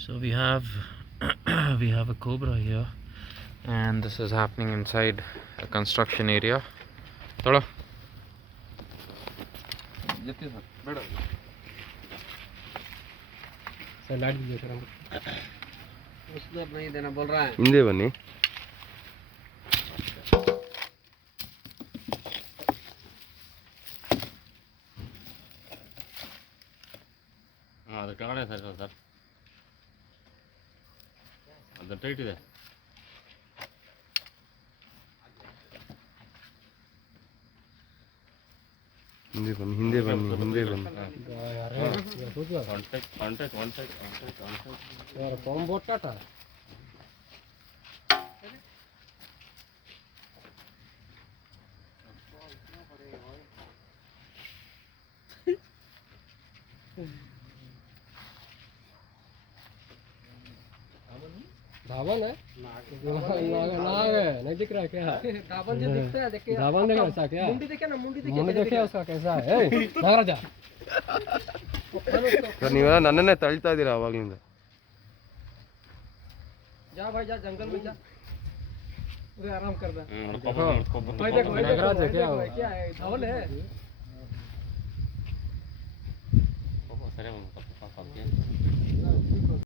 So we have we have a cobra here, and this is happening inside a construction area. Thoda. ಹಿಂದೆ ಬನ್ನಿ. ಅದು ಕೆಳಗಡೆ sir ಅದು tight ಇದೆ. ಹಿಂದೆ ಬನ್ನಿ, ಹಿಂದೆ ಬನ್ನಿ, ಹಿಂದೆ ಬನ್ನಿ. धावन है नाग है, नहीं दिख रहा क्या? धावन जो दिखता है, देखिए धावन देखा ऐसा क्या? मुंडी देखे ना, मुंडी देखे उसका कैसा है? नागराजा ಸರ್ ನೀವೆಲ್ಲ ನನ್ನನ್ನೇ ತಳ್ತಾ ಇದ್ದೀರಾ ಅವಾಗಲಿಂದ. जा भाई जा, जंगल में जा, उधर आराम कर दे. नागराज है क्या है? धावन है. ಸರಿ